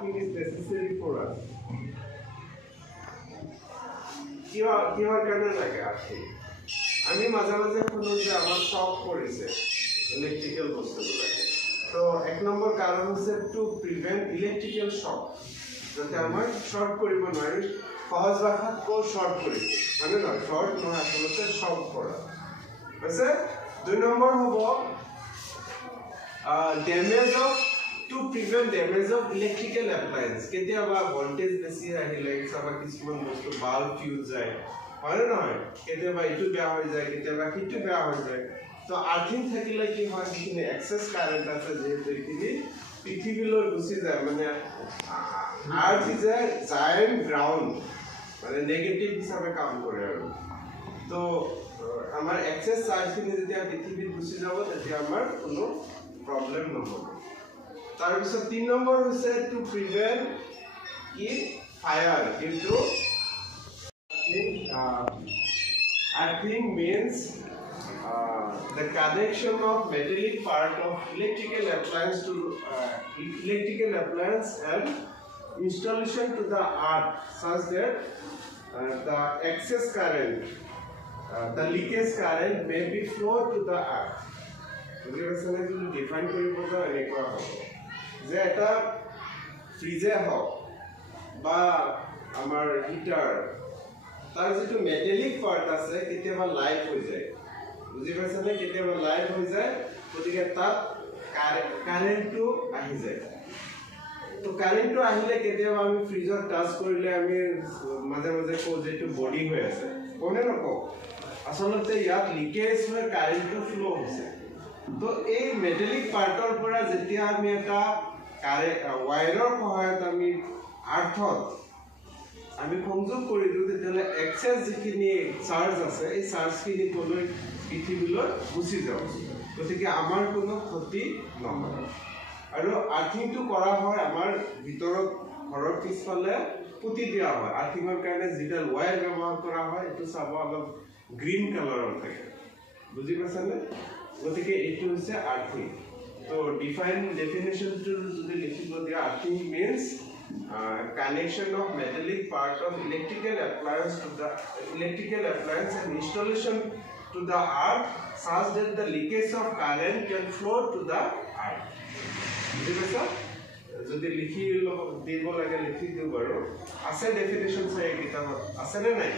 earthing is necessary for us. কিহৰ কাৰণে লাগে earthing? আমি মাজে মাজে শুনো যে আমাৰ শক পৰিছে ইলেক্ট্ৰিকেল বস্তুবিলাকে। তো এক নম্বৰ কাৰণ হৈছে টু প্ৰিভেন্ট ইলেক্ট্ৰিকেল শক, যাতে আমাৰ শৰ্ট কৰিব নোৱাৰি। সহজ ভাষাত কওঁ শৰ্ট কৰিব, মানে নহয় শৰ্ট নহয়, আচলতে শক কৰা হৈছে। 2 নম্বৰ হ'ব damage of to prevent damage of electrical appliance. কেতিয়াবা ভল্টেজ বেছি আহিলে চাবা কিছুমান বস্তু বাল্ব ফিউজ যায়, হয় নহয়? কেতিয়াবা ইটো বেয়া হৈ যায়, কেতিয়াবা সিটো বেয়া হৈ যায়। তো আৰ্থিং থাকিলে কি হয়, সেইখিনি এক্সেছ কাৰেণ্ট আছে যিহেতু এইখিনি পৃথিৱীলৈ গুচি যায়। মানে আৰ্থ ইজ এ জায়েণ্ট গ্ৰাউণ্ড, মানে নেগেটিভ হিচাপে কাম কৰে আৰু। তো আমাৰ এক্সেছ চাৰ্জখিনি যেতিয়া পৃথিৱীত গুচি যাব তেতিয়া আমাৰ কোনো প্ৰব্লেম নহ'ব। তাৰপিছত 3 নম্বৰ হৈছে টু প্ৰিভেন্ট কি ফায়াৰ। কিন্তু earthing means the connection of metallic part of electrical appliance to electrical appliance and installation to the earth such that the excess current, the leakage current may be flow to the earth. বুজি পাইছেনে? যদি define কৰিব যাওঁ এনেকুৱা হ'ব যে এটা ফ্ৰিজে হওক বা আমাৰ হিটাৰ, তাৰ যিটো মেটেলিক পাৰ্ট আছে কেতিয়াবা লাইভ হৈ যায়। বুজি পাইছেনে? কেতিয়াবা লাইভ হৈ যায়, গতিকে তাত কাৰেণ্টটো আহি যায়। তো কাৰেণ্টটো আহিলে কেতিয়াবা আমি ফ্ৰিজত টাচ কৰিলে আমি মাজে মাজে কওঁ যে এইটো বডি হৈ আছে, কোনে নকওঁ? আচলতে ইয়াত লিকেজ হৈ কাৰেণ্টটো ফ্ল' হৈছে। তো এই মেটেলিক পাৰ্টৰ পৰা যেতিয়া আমি এটা ৱায়াৰৰ সহায়ত আমি আৰ্থত আমি সংযোগ কৰি দিওঁ, তেতিয়াহ'লে এক্সেছ যিখিনি চাৰ্জ আছে এই চাৰ্জখিনি ক'লৈ পৃথিৱীলৈ গুচি যাব, গতিকে আমাৰ কোনো ক্ষতি নহয়। আৰু আৰ্থিংটো কৰা হয় আমাৰ ভিতৰত ঘৰৰ পিছফালে পুতি দিয়া হয়। আৰ্থিঙৰ কাৰণে যিডাল ৱায়াৰ ব্যৱহাৰ কৰা হয় এইটো চাব অলপ গ্ৰীণ কালাৰৰ থাকে, বুজি পাইছেনে? গতিকে এইটো হৈছে আৰ্থিং। তো ডেফিনেশ্যনটো যদি লিখিব দিয়া, earthing means connection of metallic part of electrical appliance and installation to the earth such that the leakage of current can flow to the earth. বুজি পাইছা? যদি লিখি দিব লাগে লিখি দিওঁ বাৰু। আছে ডেফিনেশ্যন চাই কিতাপত, আছেনে নাই?